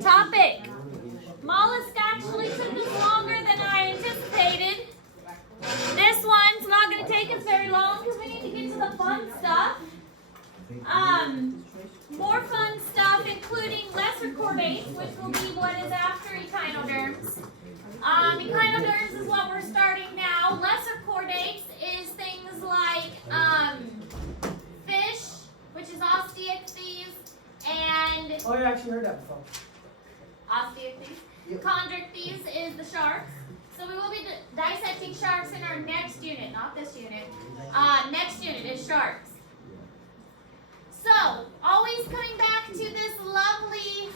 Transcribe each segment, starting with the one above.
Topic. Mollusk actually took us longer than I anticipated. This one's not going to take us very long because we need to get to the fun stuff. More fun stuff, including lesser chordates, which will be what is after echinoderms. Echinoderms is what we're starting now. Lesser chordates is things like fish, which is osteichthyes, and oh, yeah, I actually heard that before. Osteichthyes. Yep. Chondrichthyes is the sharks. So we will be dissecting sharks in our next unit, not this unit. Next unit is sharks. So, always coming back to this lovely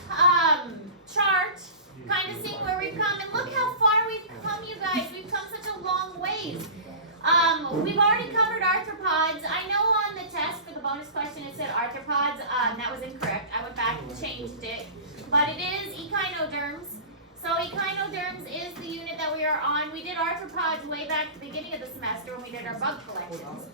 chart, kind of seeing where we've come. And look how far we've come, you guys. We've come such a long ways. We've already covered arthropods. I know on the test for the bonus question it said arthropods. That was incorrect. I went back and changed it. But it is echinoderms. So echinoderms is the unit that we are on. We did arthropods way back at the beginning of the semester when we did our bug collections.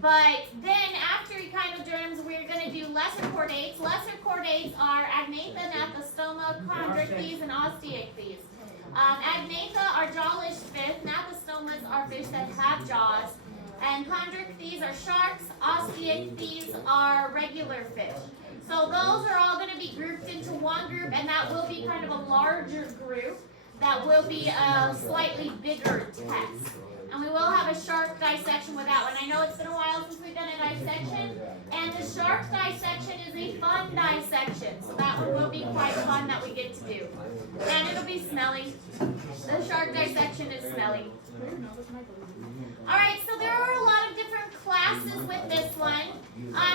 But then after echinoderms, we're going to do lesser chordates. Lesser chordates are Agnatha, Gnathostoma, Chondrichthyes, and Osteichthyes. Agnatha are jawless fish. Gnathostomas are fish that have jaws. And Chondrichthyes are sharks. Osteichthyes are regular fish. So those are all going to be grouped into one group, and that will be kind of a larger group. That will be a slightly bigger test. And we will have a shark dissection with that one. I know it's been a while since we've done a dissection, and the shark dissection is a fun dissection. So that one will be quite fun that we get to do. And it'll be smelly. The shark dissection is smelly. Alright, so there are a lot of different classes with this one.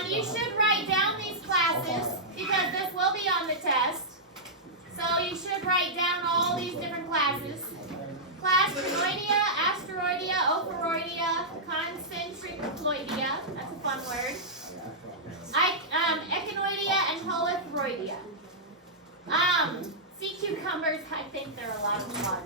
You should write down these classes because this will be on the test. So you should write down all these different classes. Class Crinoidea, Asteroidea, Ophiroidea, Concentricloidea, that's a fun word. Echinoidea and Holothroidea. Sea cucumbers, I think they're a lot of fun.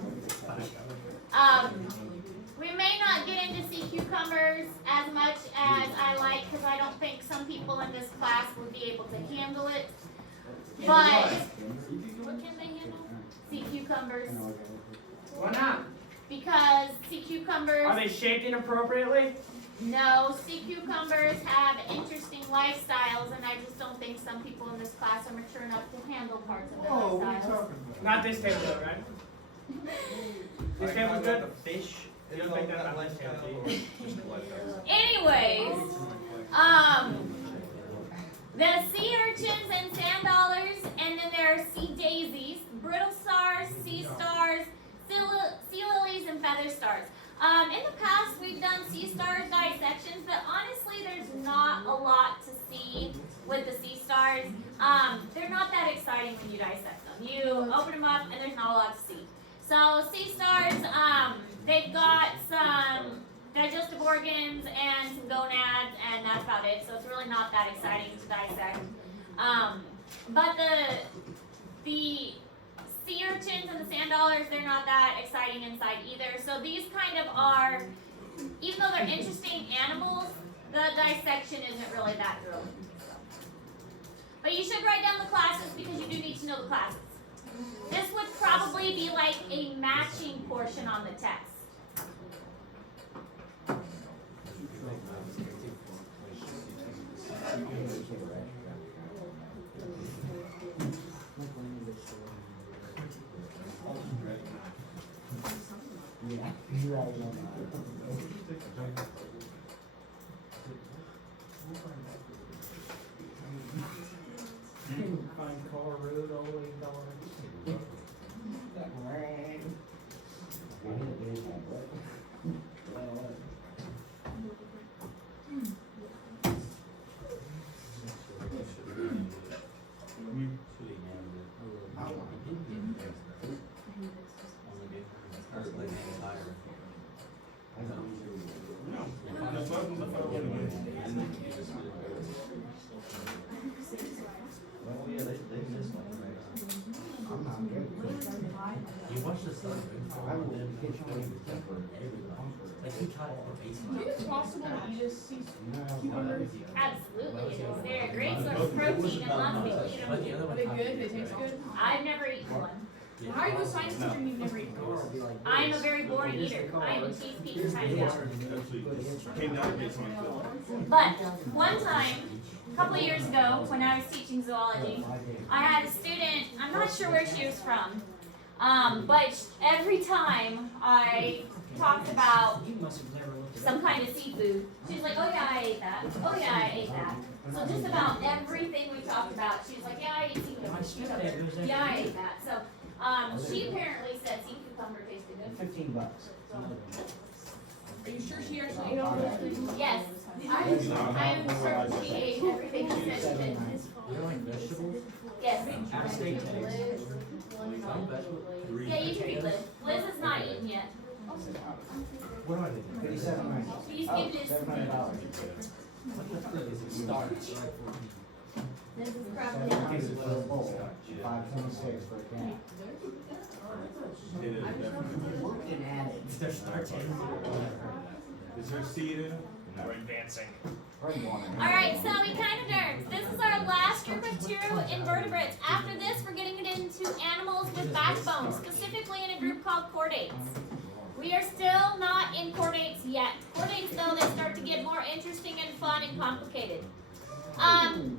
We may not get into sea cucumbers as much as I like because I don't think some people in this class would be able to handle it. But what can they handle? Sea cucumbers. Why not? Because sea cucumbers... Are they shaped inappropriately? No, sea cucumbers have interesting lifestyles, and I just don't think some people in this class are mature enough to handle parts of their lifestyles. Not this table, though, right? This table's good? Fish. You don't think that about this table, do you? Anyways, the sea urchins and sand dollars, and then there are sea daisies, brittle stars, sea stars, sea lilies, and feather stars. In the past, we've done sea stars dissections, but honestly, there's not a lot to see with the sea stars. They're not that exciting when you dissect them. You open them up, and there's not a lot to see. So sea stars, they've got some digestive organs and some gonads, and that's about it. So it's really not that exciting to dissect. But the sea urchins and the sand dollars, they're not that exciting inside either. So these kind of are, even though they're interesting animals, the dissection isn't really that thrilling. But you should write down the classes because you do need to know the classes. This would probably be like a matching portion on the test. Find car road all the way down. You watch the stuff. Like he caught it for 18 Do you think it's possible that you just see cucumbers? Absolutely, it is. They're a great source of protein and lots of people eat But the them. other Are one they good? Do they taste good? I've never eaten one. How are you a science teacher and you've never eaten those? I'm a very boring eater. I am a cheese pizza kind of gal. Came down to get some fill. But one time, a couple of years ago, when I was teaching zoology, I had a student, I'm not sure where she was from, but every time I talked about some kind of seafood, she's like, oh yeah, I ate that. Oh yeah, I ate that. So just about everything we talked about, she's like, yeah, I ate sea cucumber. Yeah, I ate that. So she apparently said sea cucumber tasted good. $15. Are you sure she actually ate all those things? Yes, I am certain she ate everything she said she did. You don't like vegetables? Yes. Add steak to it. Some vegetables. Yeah, you can eat Liz. Liz is not eaten yet. What are they? $57.90. Please give this. $700. What the frick is it? Starch. This is probably. $700 for a bowl, $5.26 for a can. It is definitely. Looking at it. They're starch. Is there seed in it? We're advancing. Alright, so echinoderms. This is our last group of pteroinvertebrates. After this, we're getting into animals with backbones, specifically in a group called chordates. We are still not in chordates yet. Chordates, though, they start to get more interesting and fun and complicated.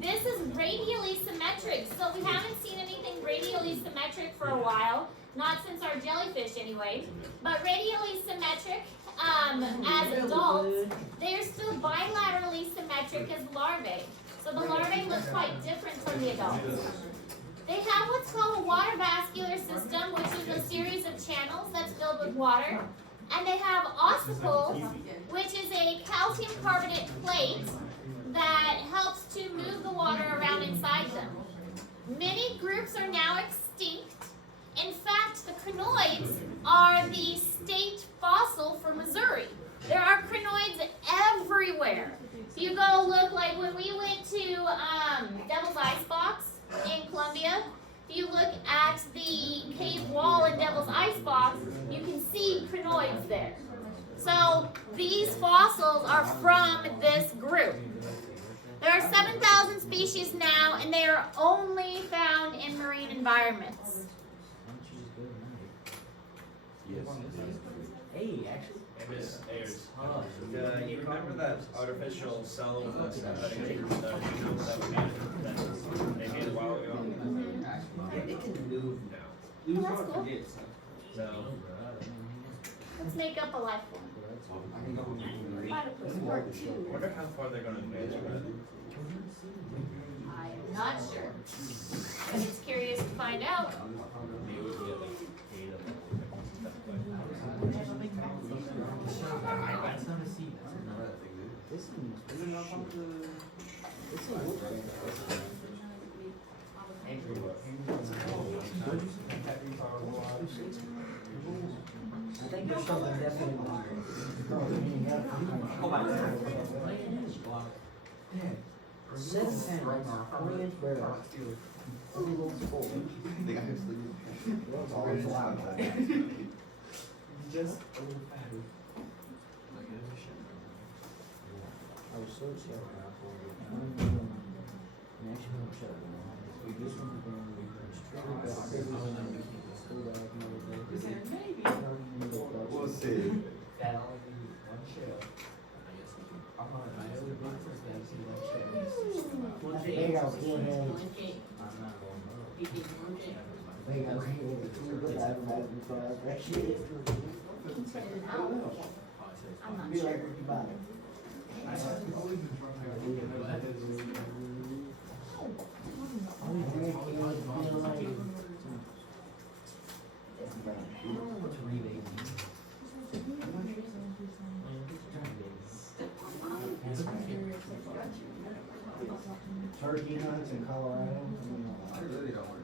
This is radially symmetric, so we haven't seen anything radially symmetric for a while. Not since our jellyfish, anyway. But radially symmetric, as adults, they are still bilaterally symmetric as larvae. So the larvae look quite different from the adults. They have what's called a water vascular system, which is a series of channels that's filled with water. And they have ossicles, which is a calcium carbonate plate that helps to move the water around inside them. Many groups are now extinct. In fact, the crinoids are the state fossil for Missouri. There are crinoids everywhere. If you go look, like when we went to Devil's Icebox in Columbia, if you look at the cave wall in Devil's Icebox, you can see crinoids there. So these fossils are from this group. There are 7,000 species now, and they are only found in marine environments. Hey, actually. Hey, Miss Ayers. Oh. You remember that artificial cell with the cutting genomes that we made that they made a while ago? Mm-hmm. It can move now. Well, that's cool. So, Let's make up a life form. Platypus part 2. I wonder how far they're going to advance with it. I am not sure. I'm just curious to find out. That's not a seed. That's I think there's something definitely. Seven pounds, 20-inch barrel. Every little spool. That's all it's allowed. just a little fatty. I was so excited about it. Next one, shut it. We just want to go and we straight back. We'll see. That only be one shell. I know the difference that I see one shell. Big old skin head. I'm not going to. Big old skin head. That shit. I'm not Be sure. like Ricky Bobby. Turkey hunts in Colorado. I really don't want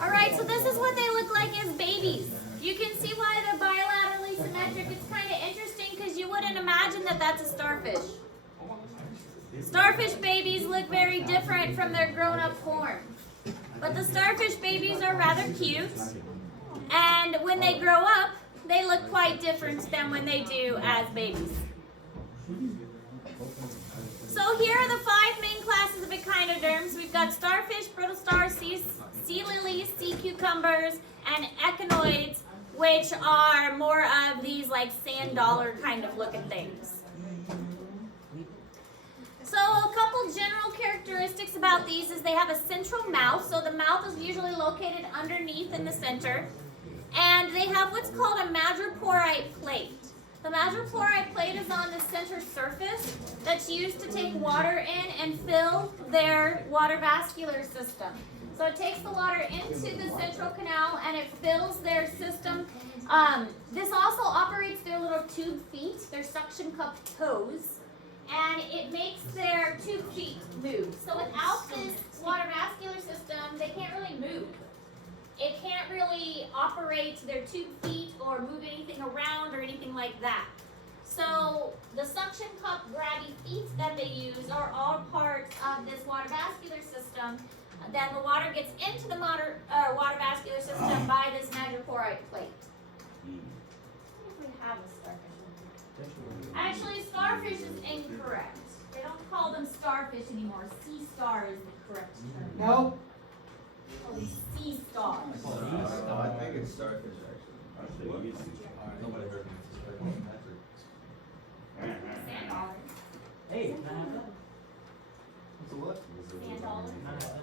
Alright, so this is what they look like as babies. You can see why they're bilateral Patrick, it's kind of interesting because you wouldn't imagine that that's a starfish. Starfish babies look very different from their grown-up form. But the starfish babies are rather cute. And when they grow up, they look quite different than when they do as babies. So here are the 5 main classes of echinoderms. We've got starfish, brittle stars, sea lilies, sea cucumbers, and echinoids, which are more of these like sand dollar kind of looking things. So a couple general characteristics about these is they have a central mouth. So the mouth is usually located underneath in the center. And they have what's called a madreporite plate. The madreporite plate is on the center surface that's used to take water in and fill their water vascular system. So it takes the water into the central canal and it fills their system. This also operates their little tube feet, their suction cup toes, and it makes their tube feet move. So without this water vascular system, they can't really move. It can't really operate their tube feet or move anything around or anything like that. So the suction cup grabby feet that they use are all parts of this water vascular system. Then the water gets into the water vascular system by this madreporite plate. I think we have a starfish. Actually, starfish is incorrect. They don't call them starfish anymore. Sea star is the correct term. No. Oh, sea stars. I think it's starfish actually. Nobody heard me. Sand dollar. Hey, can I have that? It's a what? Sand dollar.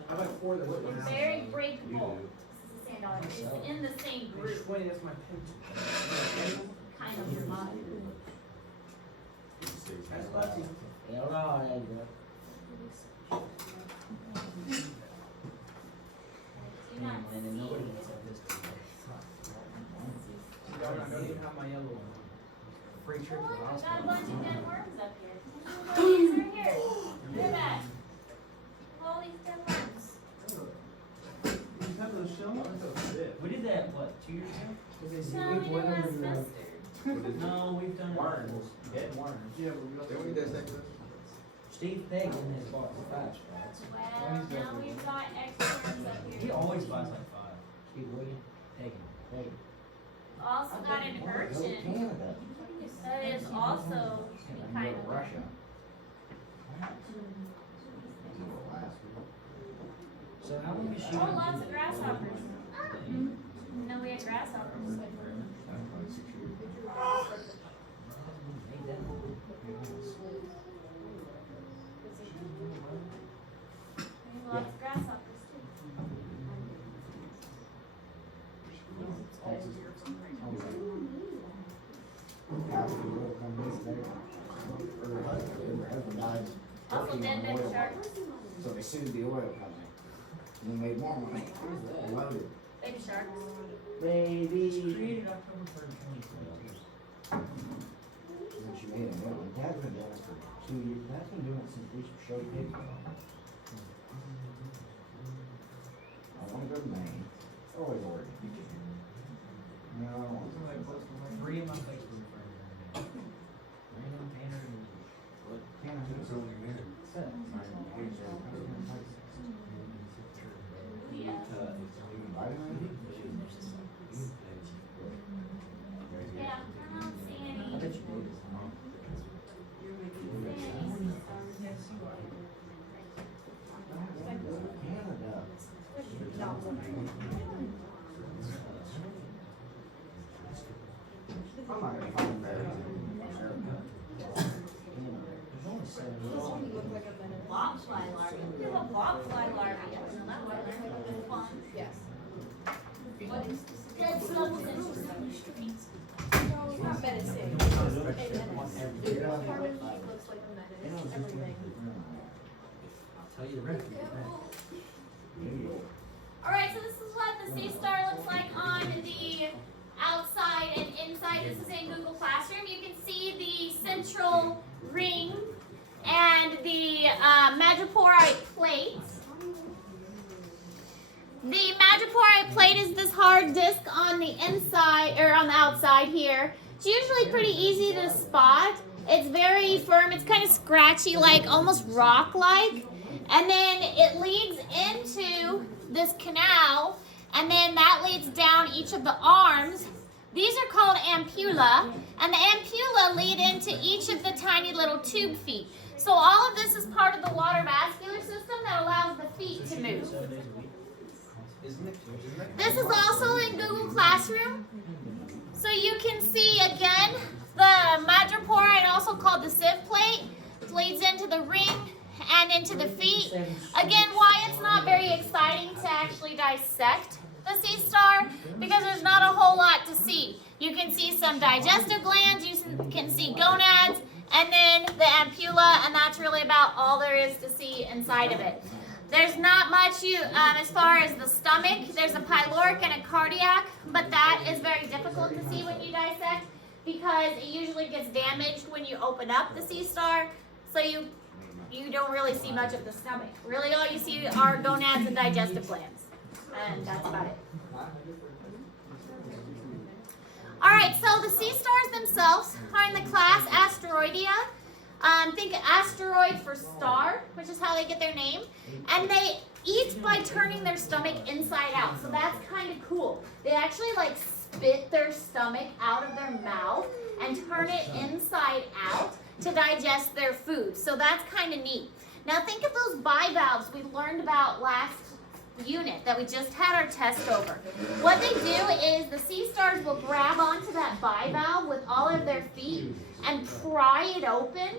How about 4 that look It's very breakable. This is a sand dollar. It's in the same group. Wait, that's my pen. Kind of model. That's Lexi. Yeah, all right, there you go. Do not And then nobody see. gets on this. I don't even have my yellow one. Free trip Oh, to the we got a hospital. bunch of dead worms up here. These are here. Look at that. All these dead worms. You have those shells? That's a bit. We did that, what, 2 years ago? So we did last semester. No, we've done worms, dead worms. Yeah, but we also. Steve Pagan has bought 5 spots. Well, now we've got extra worms up He here. always buys like 5. Steve William, Pagan. Also got an urchin. Canada. That is also kind of Russia. So how long is she? Oh, lots of grasshoppers. No, we had grasshoppers. Lots of grasshoppers too. Also dead sharks. So they sued the oil company. And they made more money. Loaded. Baby sharks. Baby. Created October 3rd, 2012. When she made a million. Dad's been doing it for 2 years. Dad's been doing it since we showed pigs. I wanna go to Maine. It's always Oregon. No, I don't want to. 3 of my Facebook friends are in there. Random Tanner and Canada's only there. Yeah. Yeah, I don't see any. I bet you did. Canada. I'm not gonna find America. There's only 7 Bobfly larvae. We have a bobfly larvae. No, that was fun. Yes. That's levels interesting. No, it's not medicine. It's just a medicine. Carbon heat looks like a medicine. Everything. I'll tell you the rest. Alright, so this is what the sea star looks like on the outside and inside. This is in Google Classroom. You can see the central ring and the madreporite plate. The madrepore plate is this hard disc on the inside, or on the outside here. It's usually pretty easy to spot. It's very firm. It's kind of scratchy, like almost rock-like. And then it leads into this canal, and then that leads down each of the arms. These are called ampulla, and the ampulla lead into each of the tiny little tube feet. So all of this is part of the water vascular system that allows the feet to move. This is also in Google Classroom. So you can see again the madrepore, and also called the sieve plate, leads into the ring and into the feet. Again, why it's not very exciting to actually dissect the sea star, because there's not a whole lot to see. You can see some digestive glands, you can see gonads, and then the ampulla, and that's really about all there is to see inside of it. There's not much as far as the stomach. There's a pyloric and a cardiac, but that is very difficult to see when you dissect because it usually gets damaged when you open up the sea star, so you don't really see much of the stomach. Really all you see are gonads and digestive glands, and that's about it. Alright, so the sea stars themselves are in the class Asteroidea. Think asteroid for star, which is how they get their name. And they eat by turning their stomach inside out. So that's kind of cool. They actually like spit their stomach out of their mouth and turn it inside out to digest their food. So that's kind of neat. Now think of those bivalves we learned about last unit that we just had our test over. What they do is the sea stars will grab onto that bivalve with all of their feet and pry it open,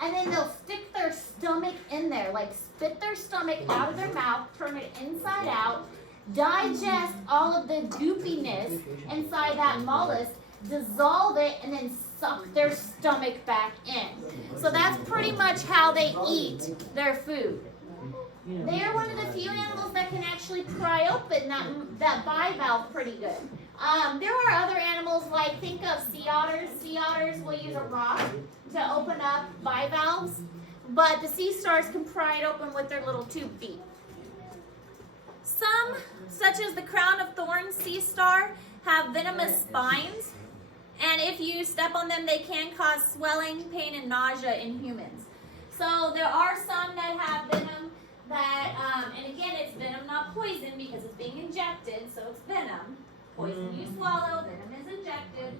and then they'll stick their stomach in there, like spit their stomach out of their mouth, turn it inside out, digest all of the goopiness inside that mollusk, dissolve it, and then suck their stomach back in. So that's pretty much how they eat their food. They are one of the few animals that can actually pry open that bivalve pretty good. There are other animals, like think of sea otters. Sea otters will use a rock to open up bivalves, but the sea stars can pry it open with their little tube feet. Some, such as the crown of thorns sea star, have venomous spines, and if you step on them, they can cause swelling, pain, and nausea in humans. So there are some that have venom that, and again, it's venom, not poison, because it's being injected, so it's venom. Poison you swallow, venom is injected.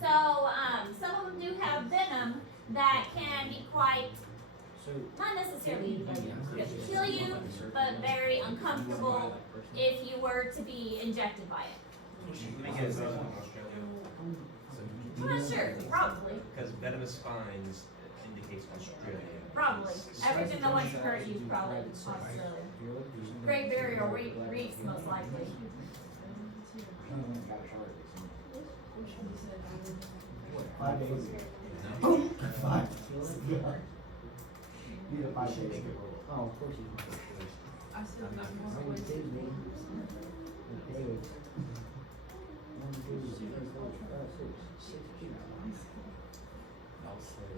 So some of them do have venom that can be quite, not necessarily going to kill you, but very uncomfortable if you were to be injected by it. Let me guess, those in Australia. I'm not sure, probably. Because venomous spines indicates Australia. Probably. Everything that wants to hurt you is probably Australia. Great Barrier Reefs, most likely. 5 days ago. 5. Need a 5 days ago. Oh, of course you can. I said I'm not no gonna more say ways. Tuesday. Okay. 1, 2, 3, 4, 5, 6 people. I'll say.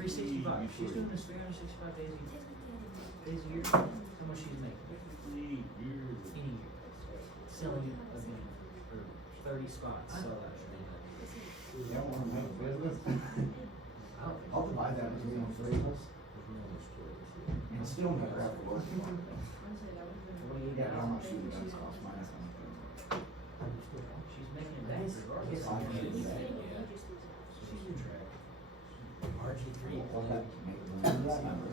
$365. She's doing this 365 days a year. How much she's making? Any year. Selling again for 30 spots. Sell that. You don't want to make a business? I'll divide that between the 3 of us. And still never have to work. What do you got? How much do you guys cost my estimate? She's making it back regardless. 5 days a day. She's in track. Well, that make that number.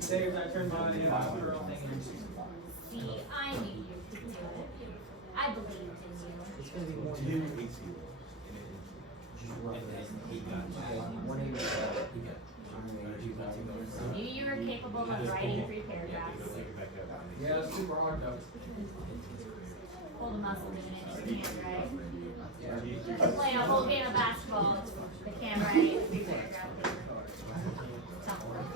Dave, I turned mine in. I put her on thing in. See, I knew you could do it. I believed in you. It's gonna be more than just rough. I knew you were capable of writing 3 paragraphs. Yeah, it's super hard though. Hold a muscle in it, you can't write. Play a whole game of basketball, they can't write 3 paragraphs. Tough work.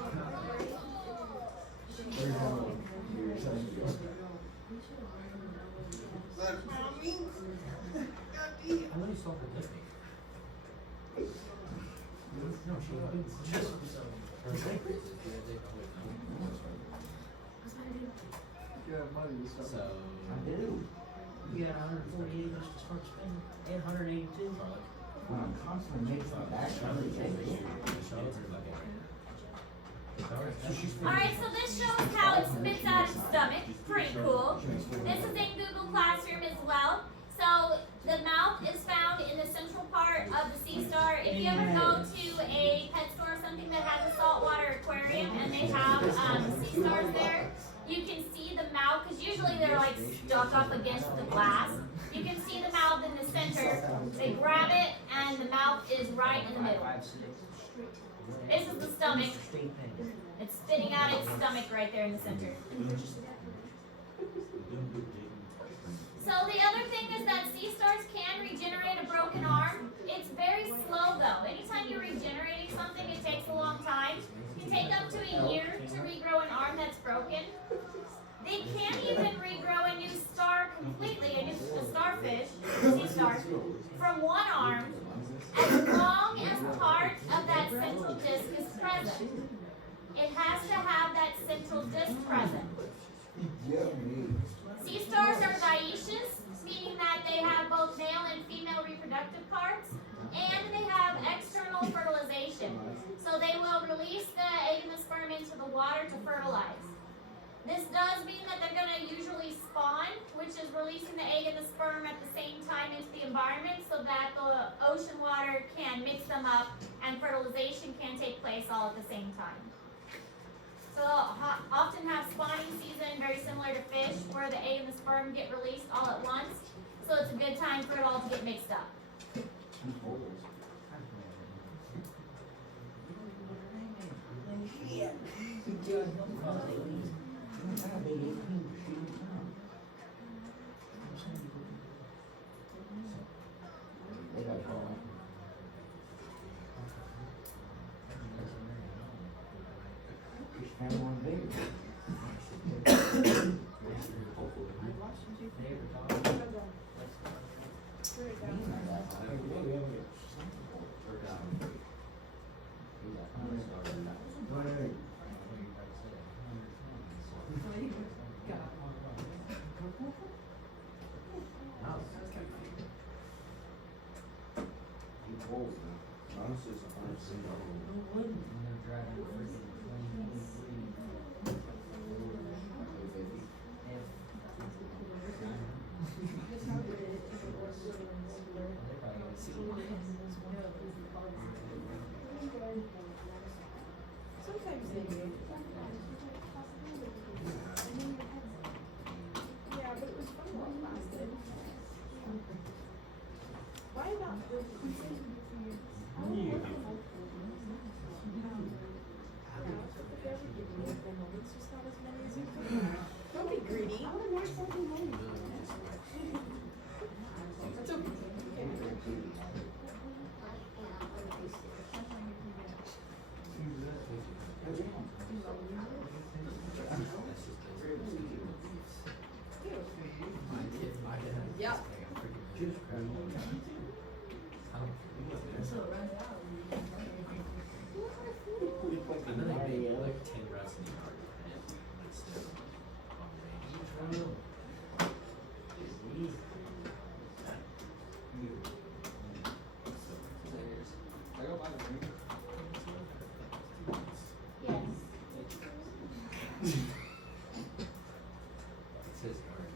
So, I do. You got 148 just to start spending, and 182. When I'm constantly mixing back, I really take it. Alright, so this shows how it spits out its stomach. Pretty cool. This is in Google Classroom as well. So the mouth is found in the central part of the sea star. If you ever go to a pet store or something that has a saltwater aquarium and they have sea stars there, you can see the mouth, because usually they're like stuck up against the glass. You can see the mouth in the center. They grab it and the mouth is right in the middle. This is the stomach. It's spitting out its stomach right there in the center. So the other thing is that sea stars can regenerate a broken arm. It's very slow though. Anytime you're regenerating something, it takes a long time. It can take up to a year to regrow an arm that's broken. They can even regrow a new star completely, a starfish, sea star, from one arm, as long as part of that central disc is present. It has to have that central disc present. Sea stars are dioecious, meaning that they have both male and female reproductive parts, and they have external fertilization. So they will release the egg and the sperm into the water to fertilize. This does mean that they're going to usually spawn, which is releasing the egg and the sperm at the same time into the environment so that the ocean water can mix them up and fertilization can take place all at the same time. So often have spawning season very similar to fish where the egg and the sperm get released all at once. So it's a good time for it all to get mixed up. Sometimes they do. Yeah, but it was fun while it lasted. Why not? It's just not as many as you could. Don't be greedy. It's okay. Yeah. I know they make like 10 routes in the yard, and it's still on the range. Yes. It says garden.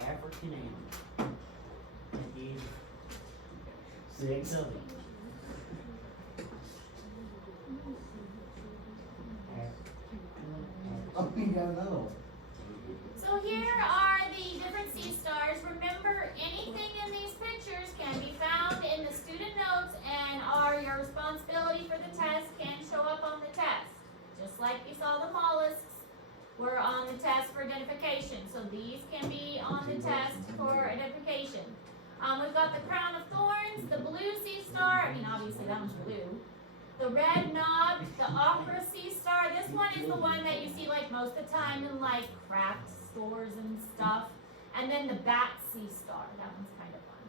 African animal. It is 6 of them. Oh, we got another one. So here are the different sea stars. Remember, anything in these pictures can be found in the student notes and are your responsibility for the test, can show up on the test. Just like you saw the mollusks were on the test for identification. So these can be on the test for identification. We've got the crown of thorns, the blue sea star. I mean, obviously that one's blue. the red knob, the opera sea star. This one is the one that you see like most of the time in like craft stores and stuff. And then the bat sea star. That one's kind of fun.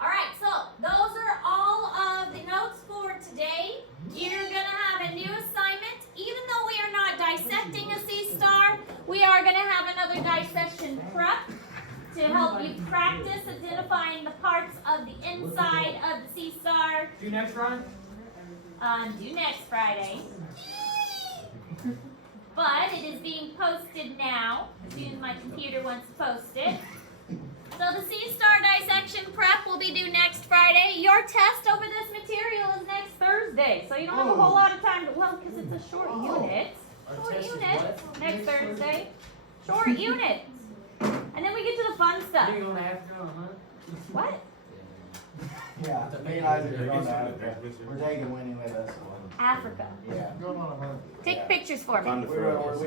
All right, so those are all of the notes for today. You're gonna have a new assignment. Even though we are not dissecting a sea star, we are gonna have another dissection prep to help you practice identifying the parts of the inside of the sea star. Do next Friday? Due next Friday. But it is being posted now, as soon as my computer wants to post it. So the sea star dissection prep will be due next Friday. Your test over this material is next Thursday. So you don't have a whole lot of time to, well, because it's a short unit. Our Short test is unit, what? next Thursday. Short unit. And then we get to the fun stuff. Are you going to Africa on a hunt? What? Yeah, me and Isaac are going to Africa. We're taking Winnie with us. Africa. Yeah. Take pictures for me. We're